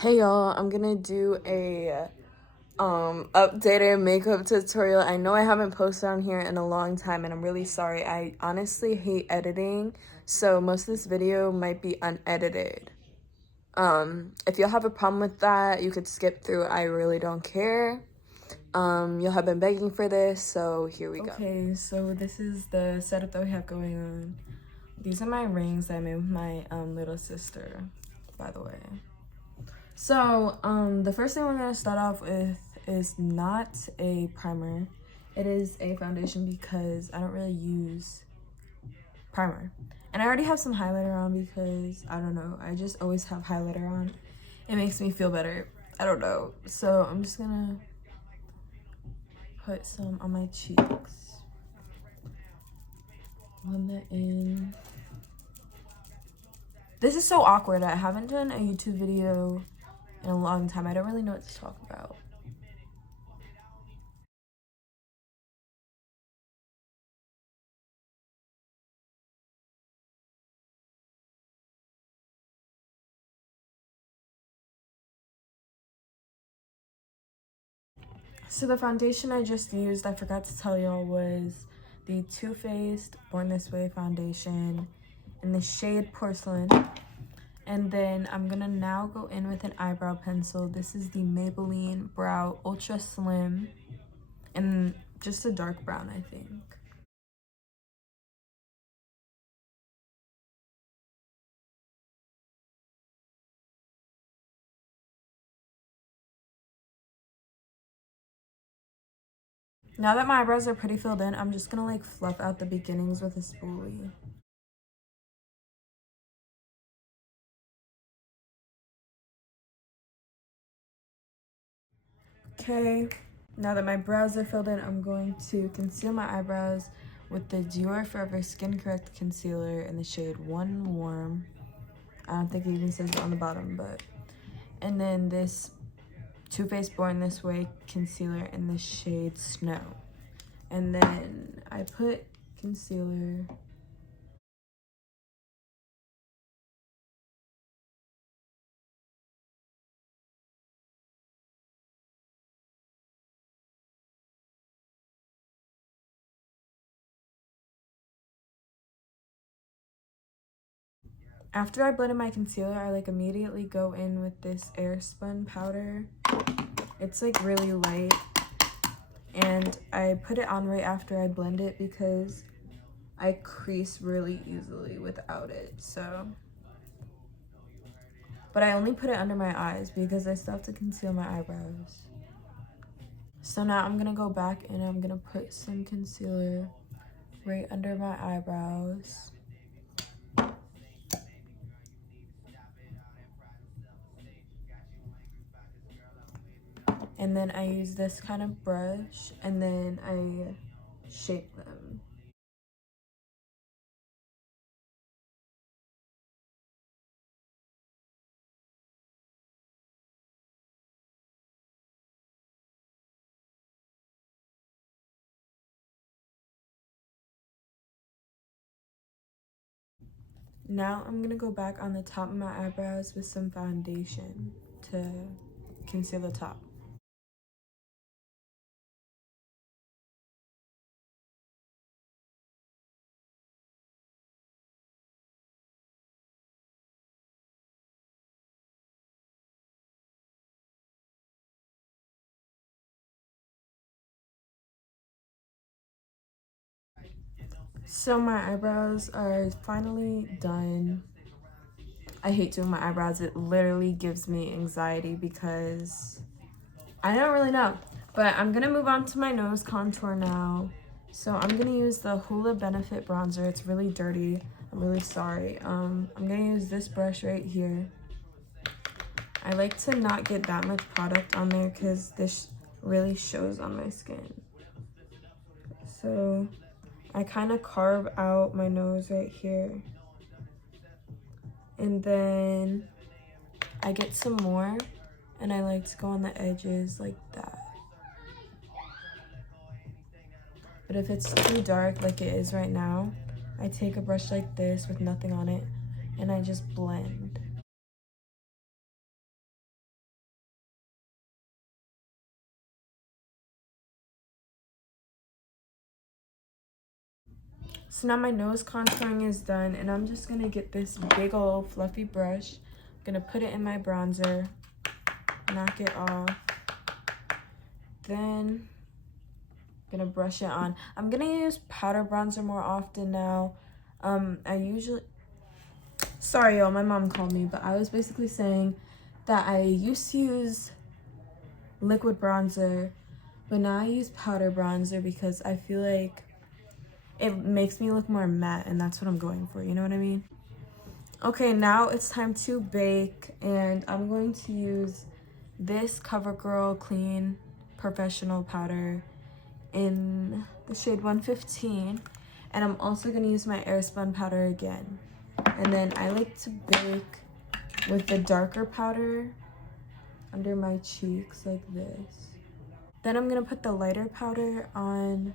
Hey y'all, I'm gonna do a updated makeup tutorial. I know I haven't posted on here in a long time and I'm really sorry. I honestly hate editing, so most of this video might be unedited. If y'all have a problem with that, you could skip through. I really don't care. Y'all have been begging for this, so here we go. Okay, so this is the setup that we have going on. These are my rings that I made with my little sister, by the way. So, the first thing we're gonna start off with is not a primer. It is a foundation because I don't really use primer. And I already have some highlighter on because, I don't know, I just always have highlighter on. It makes me feel better. I don't know. So, I'm just gonna put some on my cheeks. Blend that in. This is so awkward. I haven't done a YouTube video in a long time. I don't really know what to talk about. So the foundation I just used, I forgot to tell y'all, was the Too Faced Born This Way foundation in the shade Porcelain. And then I'm gonna now go in with an eyebrow pencil. This is the Maybelline Brow Ultra Slim and just a dark brown, I think. Now that my eyebrows are pretty filled in, I'm just gonna like fluff out the beginnings with a spoolie. Okay, now that my brows are filled in, I'm going to conceal my eyebrows with the Dior Forever Skin Correct Concealer in the shade One Warm. I don't think it even says it on the bottom, but... And then this Too Faced Born This Way concealer in the shade Snow. And then I put concealer... After I blended my concealer, I like immediately go in with this Airspun powder. It's like really light. And I put it on right after I blend it because I crease really easily without it, so. But I only put it under my eyes because I still have to conceal my eyebrows. So now I'm gonna go back and I'm gonna put some concealer right under my eyebrows. And then I use this kind of brush and then I shape them. Now I'm gonna go back on the top of my eyebrows with some foundation to conceal the top. So my eyebrows are finally done. I hate doing my eyebrows. It literally gives me anxiety because I don't really know. But I'm gonna move on to my nose contour now. So I'm gonna use the Hoola Benefit bronzer. It's really dirty. I'm really sorry. I'm gonna use this brush right here. I like to not get that much product on there because this really shows on my skin. So I kind of carve out my nose right here. And then I get some more and I like to go on the edges like that. But if it's too dark like it is right now, I take a brush like this with nothing on it and I just blend. So now my nose contouring is done, and I'm just gonna get this big old fluffy brush. I'm gonna put it in my bronzer, knock it off. Then I'm gonna brush it on. I'm gonna use powder bronzer more often now. I usually, sorry y'all, my mom called me, but I was basically saying that I used to use liquid bronzer, but now I use powder bronzer because I feel like it makes me look more matte, and that's what I'm going for, you know what I mean? Okay, now it's time to bake, and I'm going to use this CoverGirl Clean Professional Powder in the shade 115, and I'm also going to use my Airspun powder again. And then I like to bake with the darker powder under my cheeks like this. Then I'm going to put the lighter powder on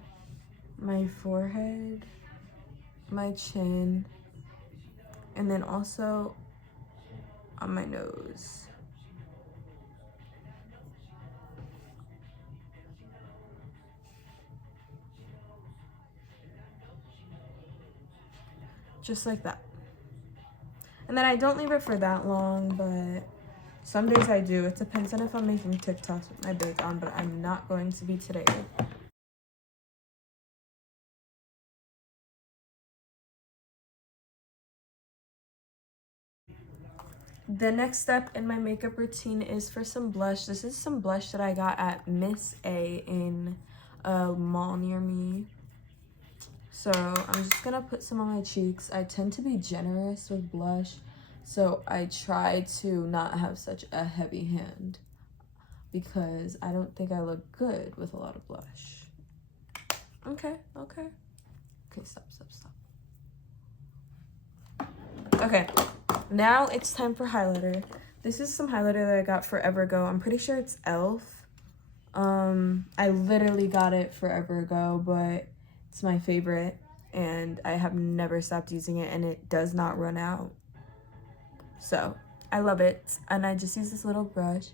my forehead, my chin, and then also on my nose. Just like that. And then I don't leave it for that long, but some days I do. It depends on if I'm making TikToks with my bake on, but I'm not going to be today. The next step in my makeup routine is for some blush. This is some blush that I got at Miss A in a mall near me. So I'm just gonna put some on my cheeks. I tend to be generous with blush, so I try to not have such a heavy hand because I don't think I look good with a lot of blush. Okay. Okay, stop. Okay, now it's time for highlighter. This is some highlighter that I got forever ago. I'm pretty sure it's e.l.f. I literally got it forever ago, but it's my favorite, and I have never stopped using it, and it does not run out. So I love it, and I just use this little brush.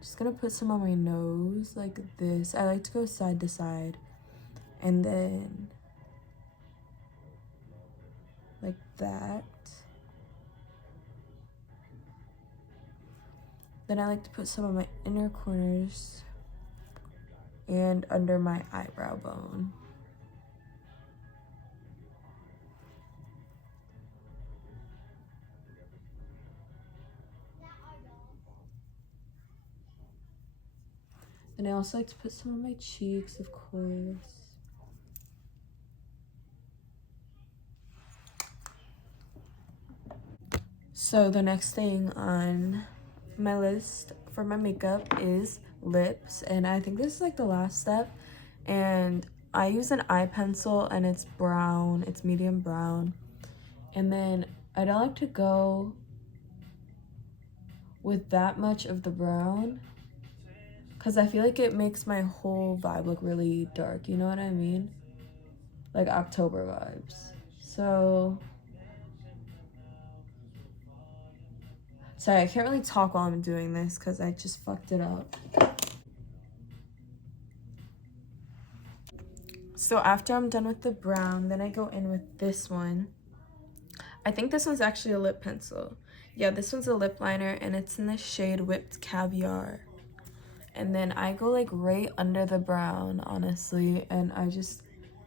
Just gonna put some on my nose like this. I like to go side to side, and then like that. Then I like to put some on my inner corners and under my eyebrow bone. And I also like to put some on my cheeks, of course. So the next thing on my list for my makeup is lips, and I think this is like the last step. And I use an eye pencil, and it's brown, it's medium brown. And then I don't like to go with that much of the brown because I feel like it makes my whole vibe look really dark, you know what I mean? Like October vibes. So sorry, I can't really talk while I'm doing this because I just fucked it up. So after I'm done with the brown, then I go in with this one. I think this one's actually a lip pencil. Yeah, this one's a lip liner, and it's in the shade Whipped Caviar. And then I go like right under the brown, honestly, and I just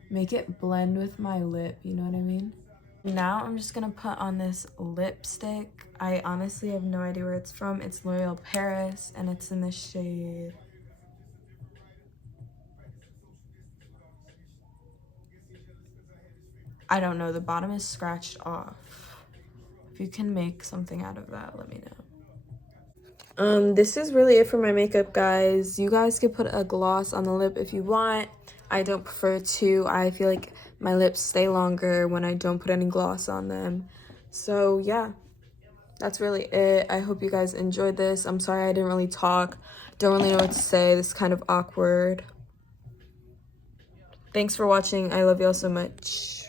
make it blend with my lip, you know what I mean? Now I'm just gonna put on this lipstick. I honestly have no idea where it's from. It's L'Oreal Paris, and it's in the shade, I don't know, the bottom is scratched off. If you can make something out of that, let me know. This is really it for my makeup, guys. You guys can put a gloss on the lip if you want. I don't prefer to. I feel like my lips stay longer when I don't put any gloss on them. So yeah, that's really it. I hope you guys enjoyed this. I'm sorry I didn't really talk. Don't really know what to say. This is kind of awkward. Thanks for watching. I love y'all so much.